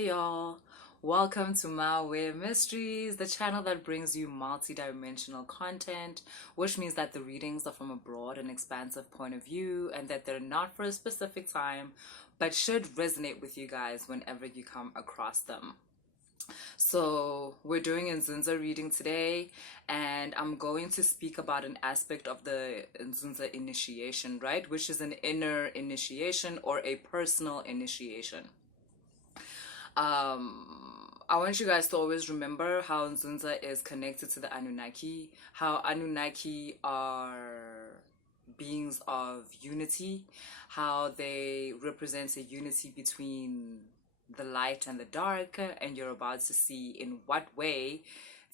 Hey y'all, welcome to My Way of Mysteries, the channel that brings you multi-dimensional content, which means that the readings are from a broad and expansive point of view and that they're not for a specific time, but should resonate with you guys whenever you come across them. So we're doing Nzunza reading today, and I'm going to speak about an aspect of the Nzunza initiation, right? Which is an inner initiation or a personal initiation. I want you guys to always remember how Nzunza is connected to the Anunnaki, how Anunnaki are beings of unity, how they represent a unity between the light and the dark, and you're about to see in what way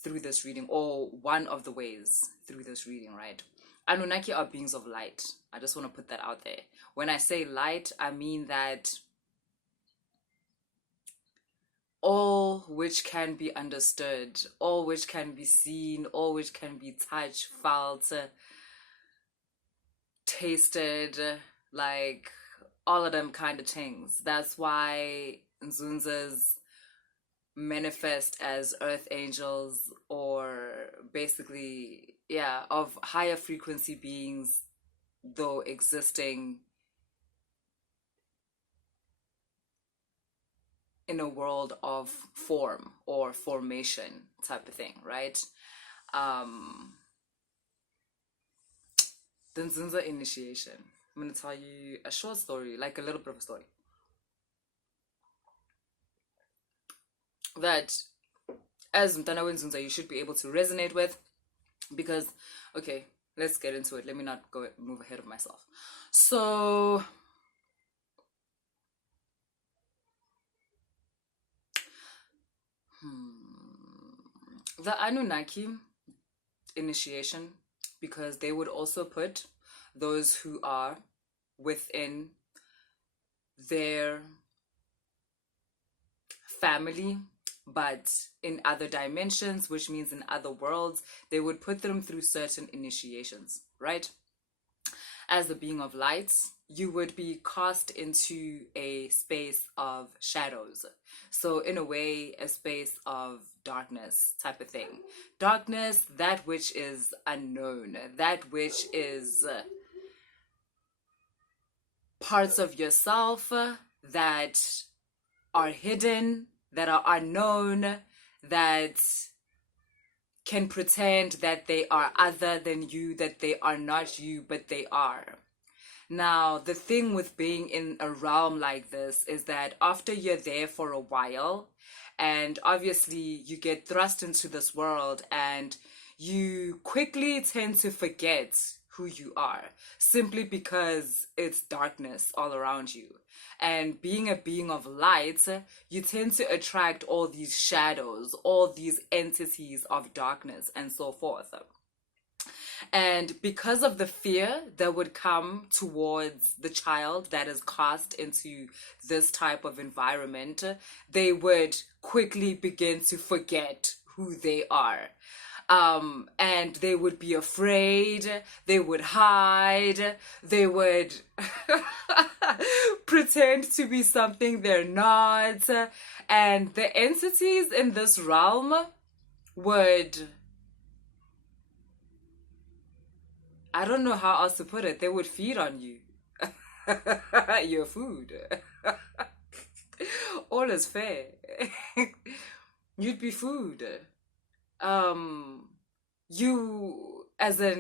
through this reading, or one of the ways through this reading, right? Anunnaki are beings of light. I just want to put that out there. When I say light, I mean that all which can be understood, all which can be seen, all which can be touched, felt, tasted, like all of them kind of things. That's why Nzunzas manifest as earth angels, or basically, yeah, of higher frequency beings, though existing in a world of form or formation type of thing, right? The Nzunza initiation. I'm going to tell you a short story, like a little bit of a story, that as Mtana Nzunza you should be able to resonate with, because, okay, let's get into it. Let me not move ahead of myself. So the Anunnaki initiation, because they would also put those who are within their family, but in other dimensions, which means in other worlds, they would put them through certain initiations, right? As the being of light, you would be cast into a space of shadows. So in a way, a space of darkness type of thing. Darkness, that which is unknown, that which is parts of yourself that are hidden, that are unknown, that can pretend that they are other than you, that they are not you, but they are. Now, the thing with being in a realm like this is that after you're there for a while, and obviously you get thrust into this world, and you quickly tend to forget who you are, simply because it's darkness all around you. And being a being of light, you tend to attract all these shadows, all these entities of darkness, and so forth. And because of the fear that would come towards the child that is cast into this type of environment, they would quickly begin to forget who they are. And they would be afraid, they would hide, they would pretend to be something they're not. And the entities in this realm would, I don't know how else to put it, they would feed on you. Your food. All is fair. You'd be food. You as a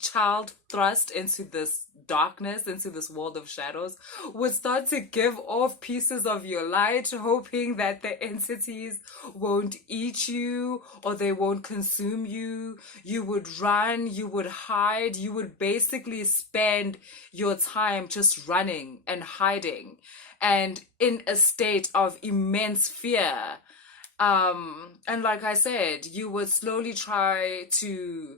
child thrust into this darkness, into this world of shadows, would start to give off pieces of your light, hoping that the entities won't eat you or they won't consume you. You would run, you would hide, you would basically spend your time just running and hiding, and in a state of immense fear. And like I said, you would slowly try to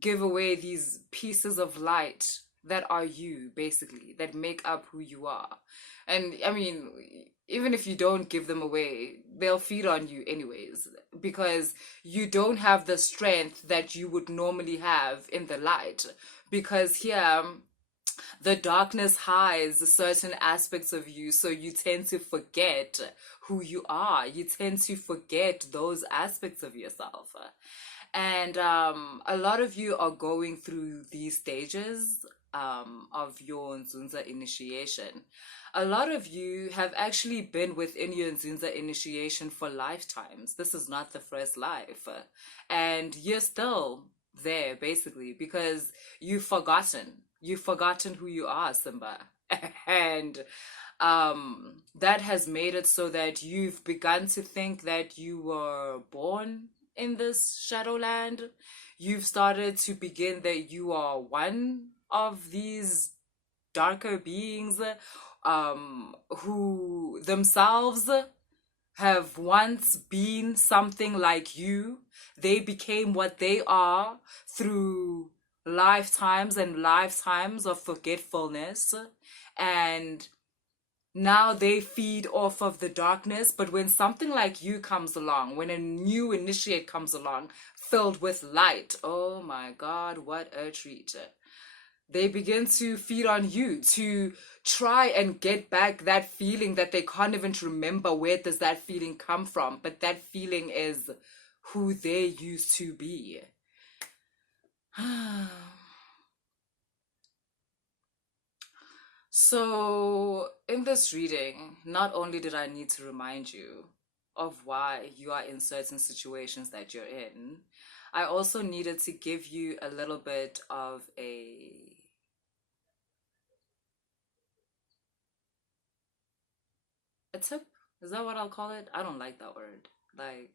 give away these pieces of light that are you, basically, that make up who you are. And I mean, even if you don't give them away, they'll feed on you anyways, because you don't have the strength that you would normally have in the light. Because here, The darkness hides certain aspects of you, so you tend to forget who you are. You tend to forget those aspects of yourself. And a lot of you are going through these stages of your Nzunza initiation. A lot of you have actually been within your Nzunza initiation for lifetimes. This is not the first life. And you're still there, basically, because you've forgotten. You've forgotten who you are, Simba. And that has made it so that you've begun to think that you were born in this shadowland. You've started to begin that you are one of these darker beings who themselves have once been something like you. They became what they are through lifetimes and lifetimes of forgetfulness, and now they feed off of the darkness. But when something like you comes along, when a new initiate comes along filled with light, oh my God, what a treat. They begin to feed on you to try and get back that feeling that they can't even remember where does that feeling come from, but that feeling is who they used to be. So in this reading, not only did I need to remind you of why you are in certain situations that you're in, I also needed to give you a little bit of a tip. Is that what I'll call it? I don't like that word. Like,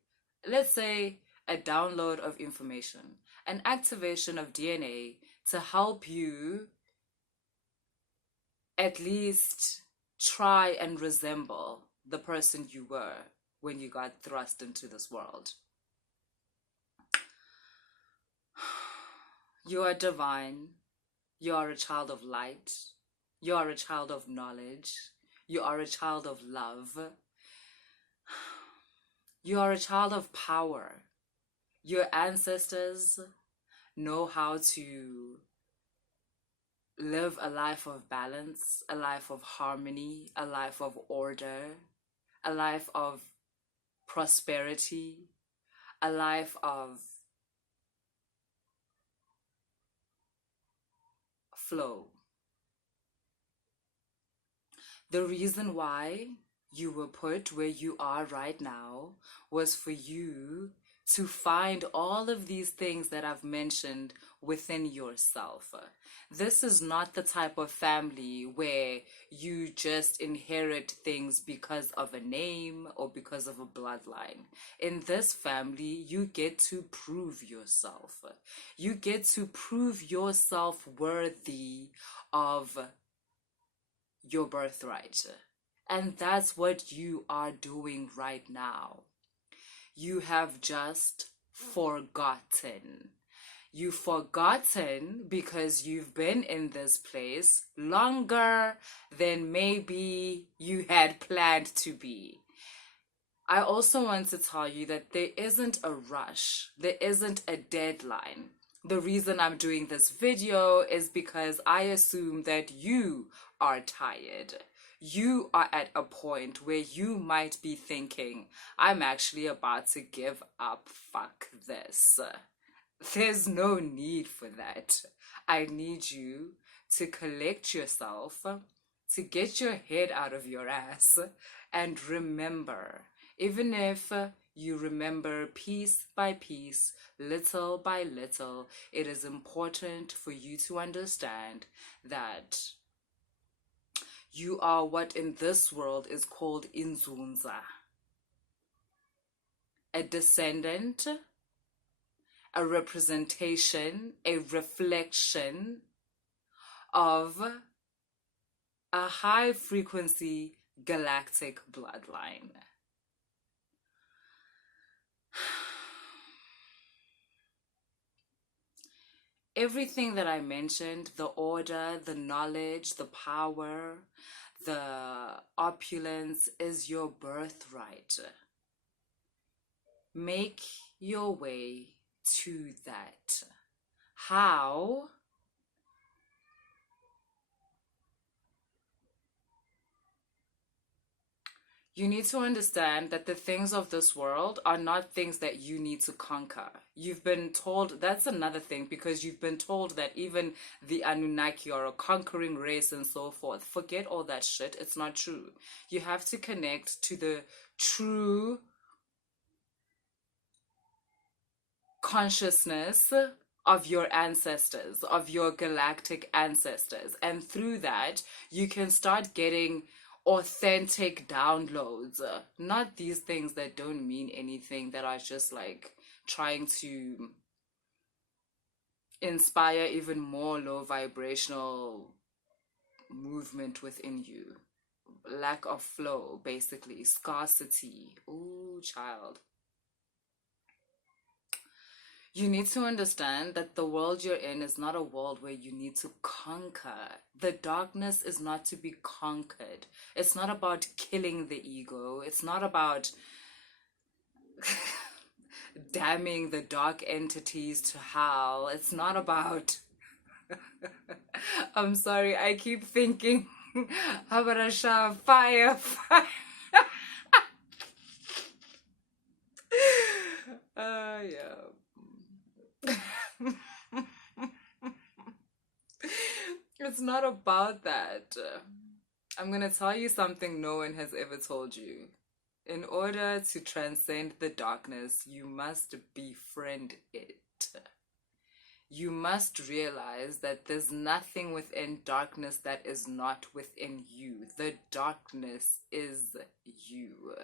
let's say a download of information, an activation of DNA to help you at least try and resemble the person you were when you got thrust into this world. You are divine. You are a child of light. You are a child of knowledge. You are a child of love. You are a child of power. Your ancestors know how to live a life of balance, a life of harmony, a life of order, a life of prosperity, a life of flow. The reason why you were put where you are right now was for you to find all of these things that I've mentioned within yourself. This is not the type of family where you just inherit things because of a name or because of a bloodline. In this family, you get to prove yourself. You get to prove yourself worthy of your birthright. And that's what you are doing right now. You have just forgotten. You've forgotten because you've been in this place longer than maybe you had planned to be. I also want to tell you that there isn't a rush. There isn't a deadline. The reason I'm doing this video is because I assume that you are tired. You are at a point where you might be thinking, I'm actually about to give up. Fuck this. There's no need for that. I need you to collect yourself, to get your head out of your ass, and remember, even if you remember piece by piece, little by little, it is important for you to understand that you are what in this world is called Inzunza, a descendant, a representation, a reflection of a high frequency galactic bloodline. Everything that I mentioned, the order, the knowledge, the power, the opulence is your birthright. Make your way to that. How? You need to understand that the things of this world are not things that you need to conquer. You've been told, that's another thing, because you've been told that even the Anunnaki are a conquering race and so forth. Forget all that shit. It's not true. You have to connect to the true consciousness of your ancestors, of your galactic ancestors. And through that, you can start getting authentic downloads, not these things that don't mean anything, that are just like trying to inspire even more low vibrational movement within you. Lack of flow, basically, scarcity. Ooh, child. You need to understand that the world you're in is not a world where you need to conquer. The darkness is not to be conquered. It's not about killing the ego. It's not about damning the dark entities to hell. It's not about... I'm sorry, I keep thinking, Habarasha, fire, fire. Yeah. It's not about that. I'm gonna tell you something no one has ever told you. In order to transcend the darkness, you must befriend it. You must realize that there's nothing within darkness that is not within you. The darkness is you.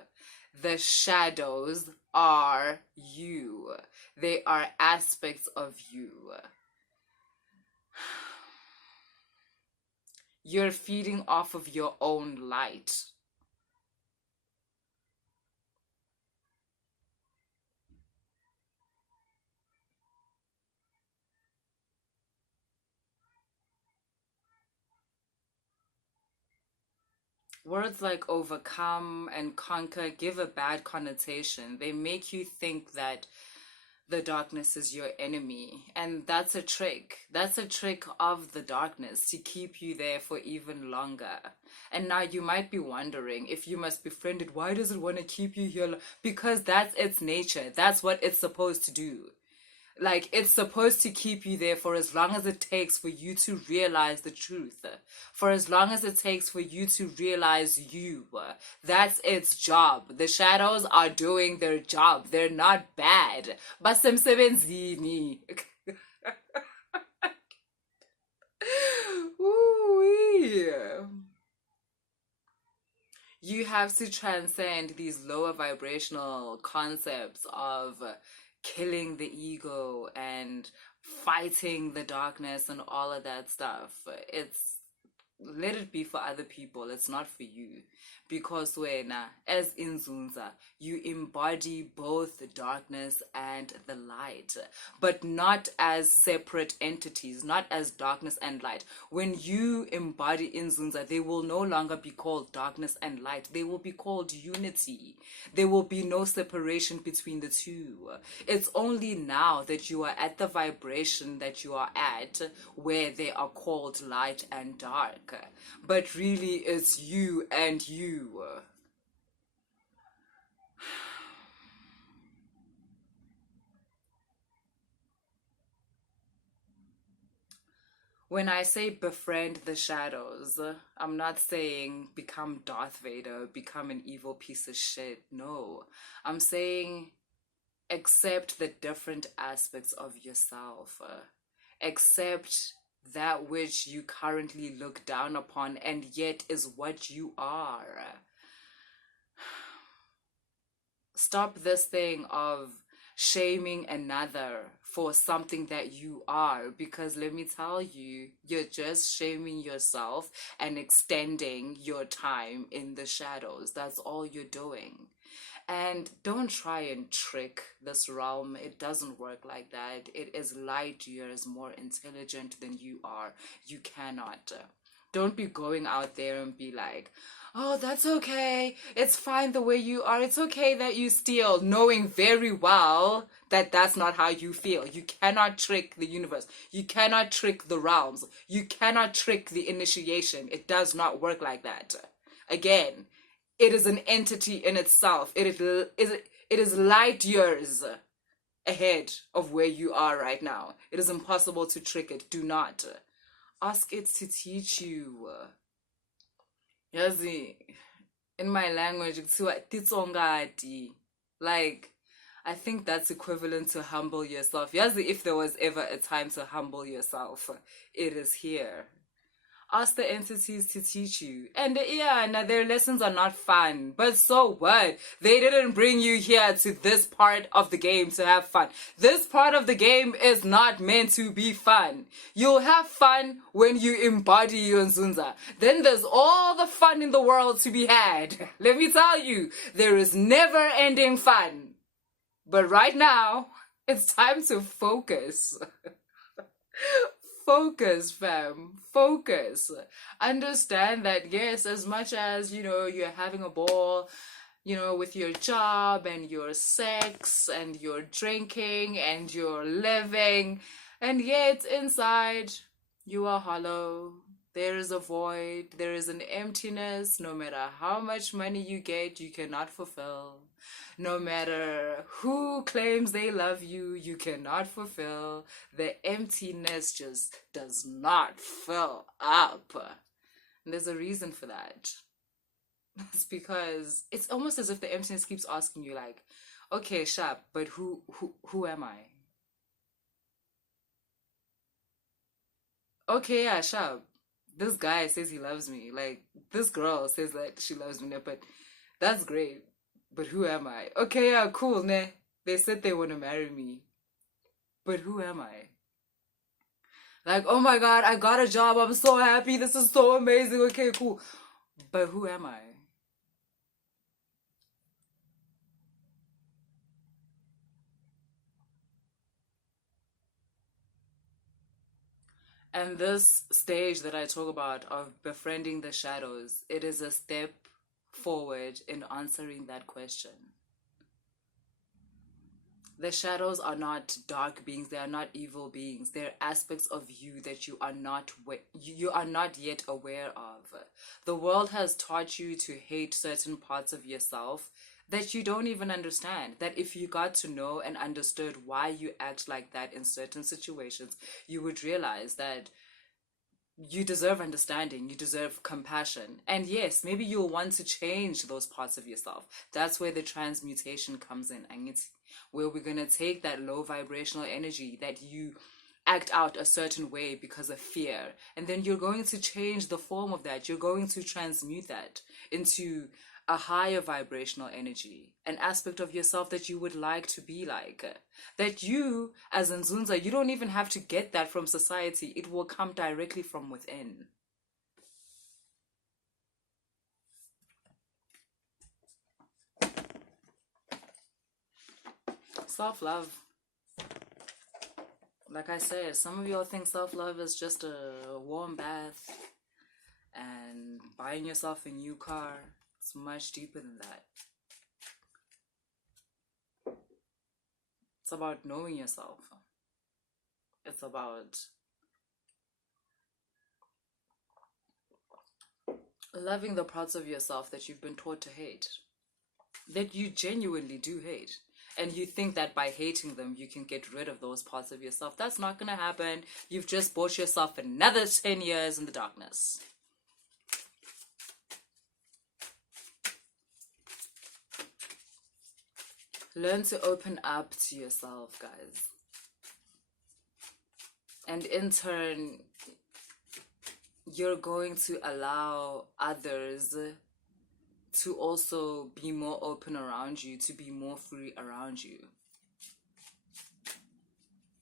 The shadows are you. They are aspects of you. You're feeding off of your own light. Words like overcome and conquer give a bad connotation. They make you think that the darkness is your enemy. And that's a trick. That's a trick of the darkness to keep you there for even longer. And now you might be wondering, if you must befriend it, why does it want to keep you here? Because that's its nature. That's what it's supposed to do. Like, it's supposed to keep you there for as long as it takes for you to realize the truth. For as long as it takes for you to realize you. That's its job. The shadows are doing their job. They're not bad. Basemsebenzini. Ooh-wee. You have to transcend these lower vibrational concepts of killing the ego and fighting the darkness and all of that stuff. Let it be for other people. It's not for you. Because as Inzunza, you embody both the darkness and the light, but not as separate entities, not as darkness and light. When you embody Inzunza, they will no longer be called darkness and light. They will be called unity. There will be no separation between the two. It's only now that you are at the vibration that you are at where they are called light and dark. But really, it's you and you. When I say befriend the shadows, I'm not saying become Darth Vader, become an evil piece of shit. No, I'm saying accept the different aspects of yourself. Accept that which you currently look down upon and yet is what you are. Stop this thing of shaming another for something that you are, because let me tell you, you're just shaming yourself and extending your time in the shadows. That's all you're doing. And don't try and trick this realm. It doesn't work like that. It is light years more intelligent than you are. You cannot. Don't be going out there and be like, oh, that's okay. It's fine the way you are. It's okay that you steal, knowing very well that that's not how you feel. You cannot trick the universe. You cannot trick the realms. You cannot trick the initiation. It does not work like that. Again, it is an entity in itself. It is light years ahead of where you are right now. It is impossible to trick it. Do not ask it to teach you. Yazi, in my language, like, I think that's equivalent to humble yourself. Yazi, if there was ever a time to humble yourself, it is here. Ask the entities to teach you. And yeah, now their lessons are not fun. But so what? They didn't bring you here to this part of the game to have fun. This part of the game is not meant to be fun. You'll have fun when you embody your Nzunza. Then there's all the fun in the world to be had. Let me tell you, there is never ending fun. But right now, it's time to focus. Focus, fam. Focus. Understand that, yes, as much as, you're having a ball, with your job and your sex and your drinking and your living, and yet inside you are hollow. There is a void. There is an emptiness. No matter how much money you get, you cannot fulfill. No matter who claims they love you, you cannot fulfill. The emptiness just does not fill up. And there's a reason for that. It's because it's almost as if the emptiness keeps asking you, like, okay, sharp, but who am I? Okay, yeah, sharp. This guy says he loves me. Like, this girl says that she loves me, but that's great. But who am I? Okay, yeah, cool, ne? They said they want to marry me. But who am I? Like, oh my God, I got a job. I'm so happy. This is so amazing. Okay, cool. But who am I? And this stage that I talk about of befriending the shadows, it is a step forward in answering that question. The shadows are not dark beings. They are not evil beings. They're aspects of you that you are not yet aware of. The world has taught you to hate certain parts of yourself that you don't even understand. That if you got to know and understood why you act like that in certain situations, you would realize that you deserve understanding, you deserve compassion. And yes, maybe you'll want to change those parts of yourself. That's where the transmutation comes in. And it's where we're going to take that low vibrational energy that you act out a certain way because of fear. And then you're going to change the form of that. You're going to transmute that into a higher vibrational energy, an aspect of yourself that you would like to be like. That you, as Nzunza, you don't even have to get that from society. It will come directly from within. Self-love. Like I said, some of y'all think self-love is just a warm bath and buying yourself a new car. It's much deeper than that. It's about knowing yourself. It's about loving the parts of yourself that you've been taught to hate, that you genuinely do hate. And you think that by hating them, you can get rid of those parts of yourself. That's not going to happen. You've just bought yourself another 10 years in the darkness. Learn to open up to yourself, guys. And in turn, you're going to allow others to also be more open around you, to be more free around you.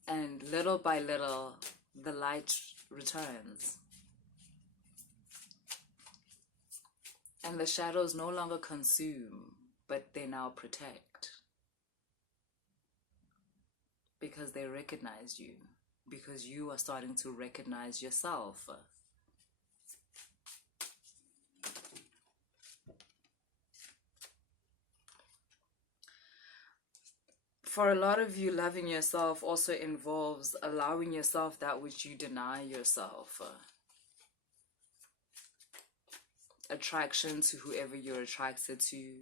And little by little, the light returns. And the shadows no longer consume, but they now protect. Because they recognize you. Because you are starting to recognize yourself. For a lot of you, loving yourself also involves allowing yourself that which you deny yourself. attraction to whoever you're attracted to.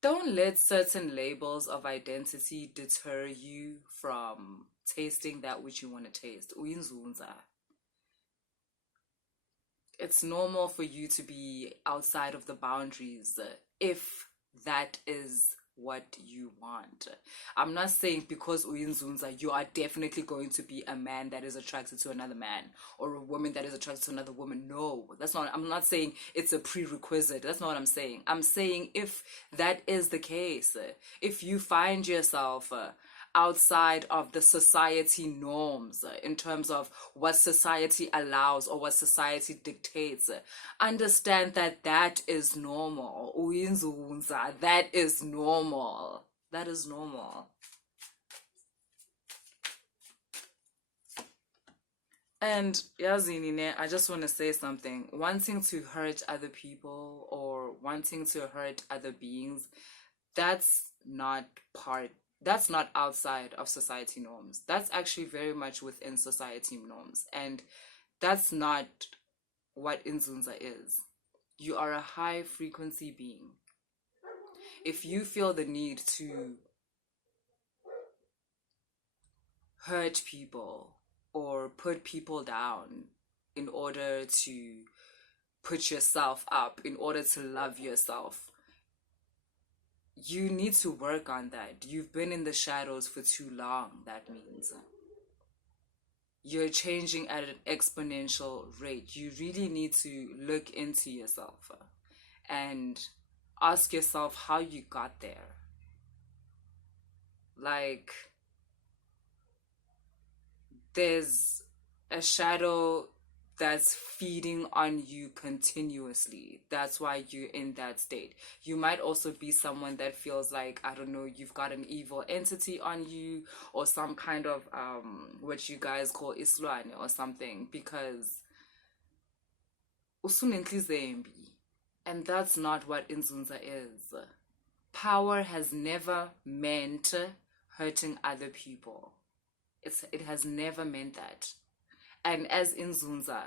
Don't let certain labels of identity deter you from tasting that which you want to taste. Inzunza. It's normal for you to be outside of the boundaries if that is what you want. I'm not saying because Inzunza you are definitely going to be a man that is attracted to another man or a woman that is attracted to another woman. No, that's not. I'm not saying it's a prerequisite. That's not what I'm saying. I'm saying if that is the case, if you find yourself outside of the society norms in terms of what society allows or what society dictates, understand that that is normal. That is normal. That is normal. And Yazini, I just want to say something. Wanting to hurt other people or wanting to hurt other beings, that's not outside of society norms. That's actually very much within society norms. And that's not what Inzunza is. You are a high frequency being. If you feel the need to hurt people or put people down in order to put yourself up, in order to love yourself, you need to work on that. You've been in the shadows for too long, that means. You're changing at an exponential rate. You really need to look into yourself and ask yourself how you got there. Like, there's a shadow that's feeding on you continuously. That's why you're in that state. You might also be someone that feels like, I don't know, you've got an evil entity on you or some kind of what you guys call islwane or something, because and that's not what Inzunza is. Power has never meant hurting other people. It has never meant that. And as Inzunza,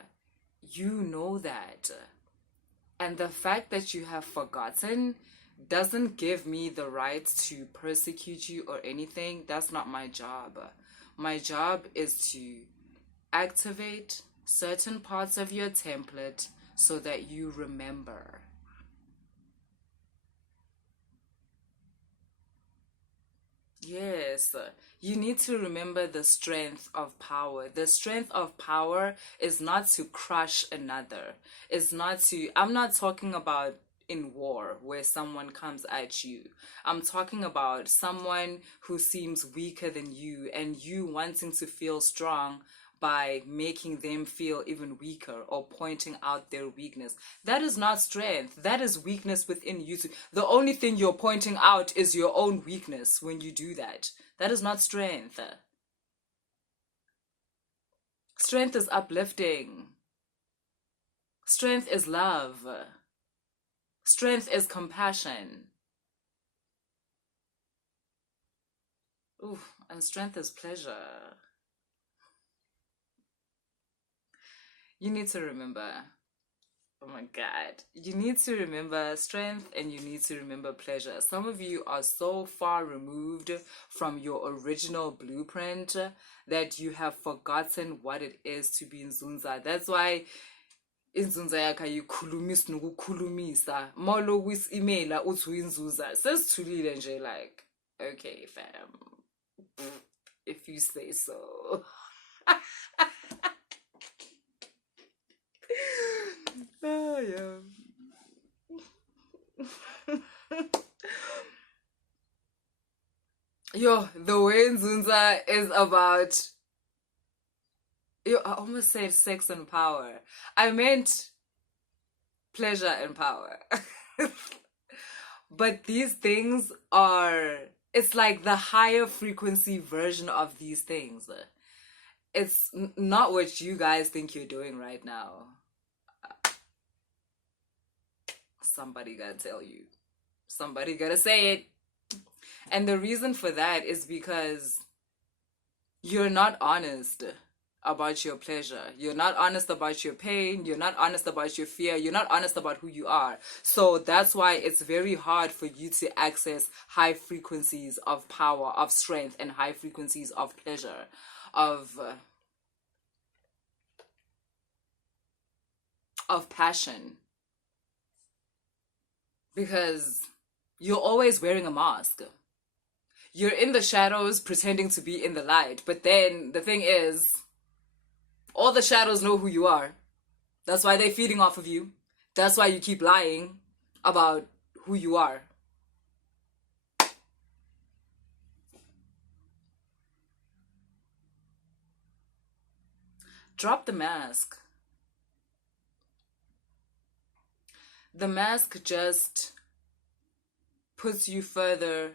you know that. And the fact that you have forgotten doesn't give me the right to persecute you or anything. That's not my job. My job is to activate certain parts of your template so that you remember. Yes, you need to remember the strength of power. The strength of power is not to crush another. It's not to, I'm not talking about in war where someone comes at you. I'm talking about someone who seems weaker than you and you wanting to feel strong by making them feel even weaker or pointing out their weakness. That is not strength. That is weakness within you. The only thing you're pointing out is your own weakness when you do that. That is not strength. Strength is uplifting. Strength is love. Strength is compassion. Ooh, and strength is pleasure. You need to remember, oh my God, you need to remember strength and you need to remember pleasure. Some of you are so far removed from your original blueprint that you have forgotten what it is to be Nzunza. That's why Inzunza yakha yikhulumisa nokukhulumisa. Molo wis emaila uthi uyinzuza. Sesithulile nje, like, okay fam, if you say so. Oh, yeah. Yo, the way Nzunza is about, yo, I almost said sex and power. I meant pleasure and power. But these things are, it's like the higher frequency version of these things. It's not what you guys think you're doing right now. Somebody gotta tell you. Somebody gotta say it. And the reason for that is because you're not honest about your pleasure. You're not honest about your pain. You're not honest about your fear. You're not honest about who you are. So that's why it's very hard for you to access high frequencies of power, of strength, and high frequencies of pleasure, of passion. Because you're always wearing a mask. You're in the shadows pretending to be in the light. But then the thing is, all the shadows know who you are. That's why they're feeding off of you. That's why you keep lying about who you are. Drop the mask. The mask just puts you further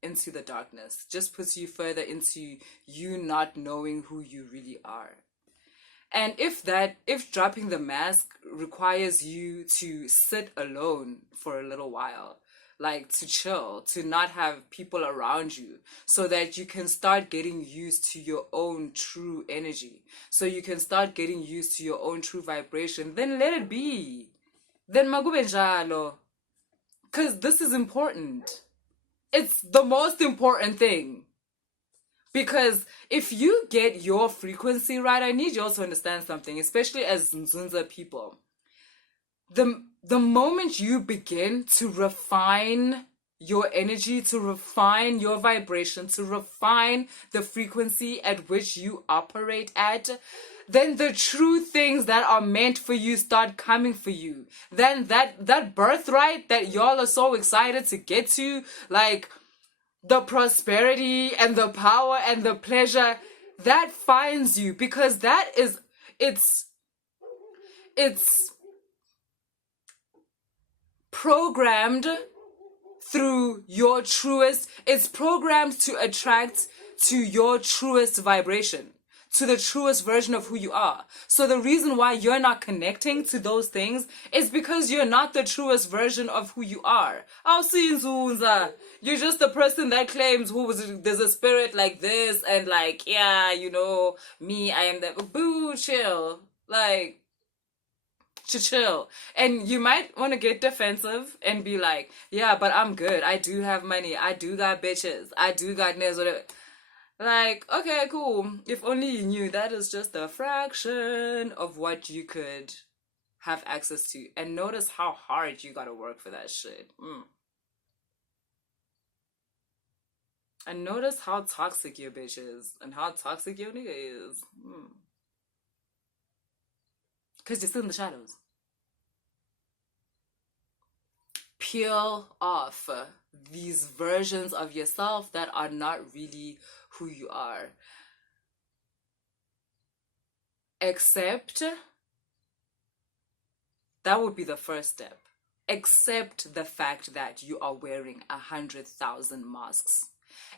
into the darkness, just puts you further into you not knowing who you really are. And if dropping the mask requires you to sit alone for a little while, like to chill, to not have people around you, so that you can start getting used to your own true energy, so you can start getting used to your own true vibration, then let it be. Then magube njalo. Because this is important. It's the most important thing. Because if you get your frequency right, I need you also to understand something, especially as Nzunza people. The moment you begin to refine your energy, to refine your vibration, to refine the frequency at which you operate at, then the true things that are meant for you start coming for you. Then that birthright that y'all are so excited to get to, like the prosperity and the power and the pleasure, that finds you, because that is, it's programmed through your truest, it's programmed to attract to your truest vibration, to the truest version of who you are. So the reason why you're not connecting to those things is because you're not the truest version of who you are. I'll see Nzunza. You're just the person that claims there's a spirit like this, and like, yeah, you know, me, I am that. Boo, chill. Like, chill. And you might want to get defensive and be like, yeah, but I'm good. I do have money. I do got bitches. I do got niggas, whatever. Like, okay, cool. If only you knew that is just a fraction of what you could have access to. And notice how hard you gotta work for that shit. And notice how toxic your bitch is and how toxic your nigga is. Because you're still in the shadows. Peel off these versions of yourself that are not really who you are. Accept. That would be the first step. Accept the fact that you are wearing 100,000 masks.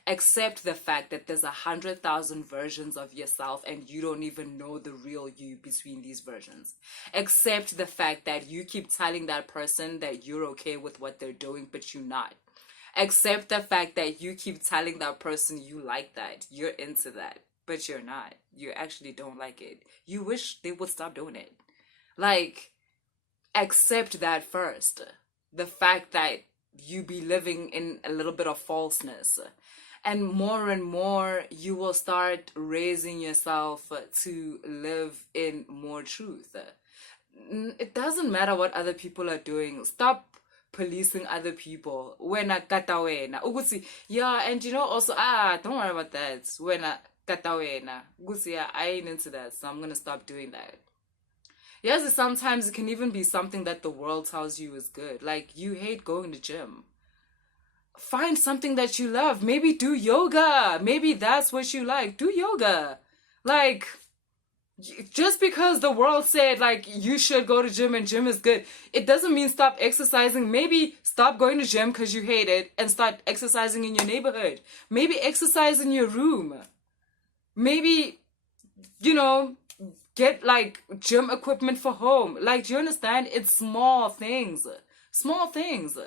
Accept the fact that there's 100,000 versions of yourself and you don't even know the real you between these versions. Accept the fact that you keep telling that person that you're okay with what they're doing, but you're not. Accept the fact that you keep telling that person you like that, you're into that, but you're not. You actually don't like it. You wish they would stop doing it. Like, accept that first. The fact that you be living in a little bit of falseness. And more you will start raising yourself to live in more truth. It doesn't matter what other people are doing. Stop policing other people. Wena kata wena. Ugusi, yeah, and you know also, don't worry about that. Wena kata wena. Ugusi, yeah, I ain't into that, so I'm gonna stop doing that. Yes, sometimes it can even be something that the world tells you is good. Like, you hate going to gym. Find something that you love. Maybe do yoga. Maybe that's what you like. Do yoga. Like, just because the world said, like, you should go to gym and gym is good, it doesn't mean stop exercising. Maybe stop going to gym because you hate it and start exercising in your neighborhood. Maybe exercise in your room. Maybe, you know, get, like, gym equipment for home. Like, do you understand? It's small things. Small things.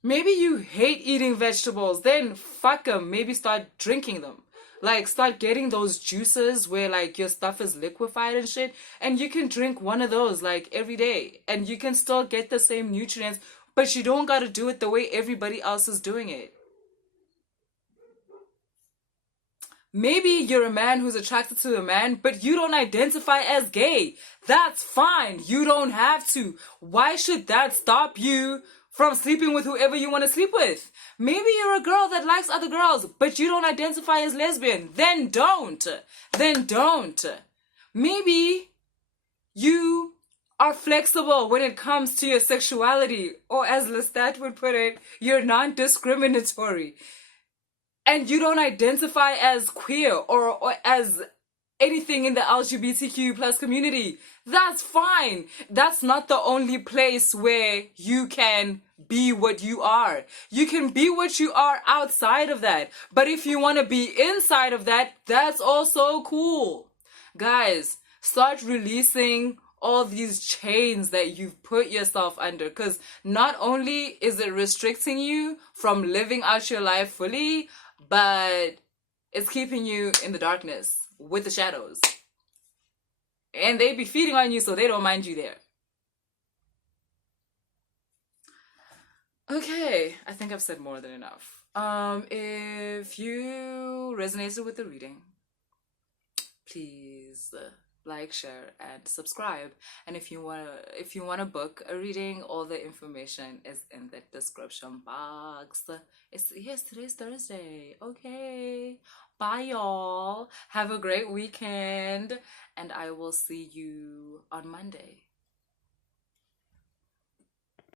Maybe you hate eating vegetables, then fuck them. Maybe start drinking them. Like, start getting those juices where, like, your stuff is liquefied and shit. And you can drink one of those, like, every day. And you can still get the same nutrients, but you don't gotta do it the way everybody else is doing it. Maybe you're a man who's attracted to a man, but you don't identify as gay. That's fine. You don't have to. Why should that stop you from sleeping with whoever you want to sleep with? Maybe you're a girl that likes other girls, but you don't identify as lesbian. Then don't. Then don't. Maybe you are flexible when it comes to your sexuality, or as Lestat would put it, you're non-discriminatory. And you don't identify as queer or as anything in the LGBTQ plus community. That's fine. That's not the only place where you can be what you are. You can be what you are outside of that. But if you want to be inside of that, that's also cool. Guys, start releasing all these chains that you've put yourself under, because not only is it restricting you from living out your life fully, but it's keeping you in the darkness with the shadows. And they be feeding on you so they don't mind you there. Okay, I think I've said more than enough. If you resonated with the reading, please like, share, and subscribe. And if you wanna book a reading, all the information is in the description box. Today's Thursday. Okay. Bye, y'all. Have a great weekend, and I will see you on Monday.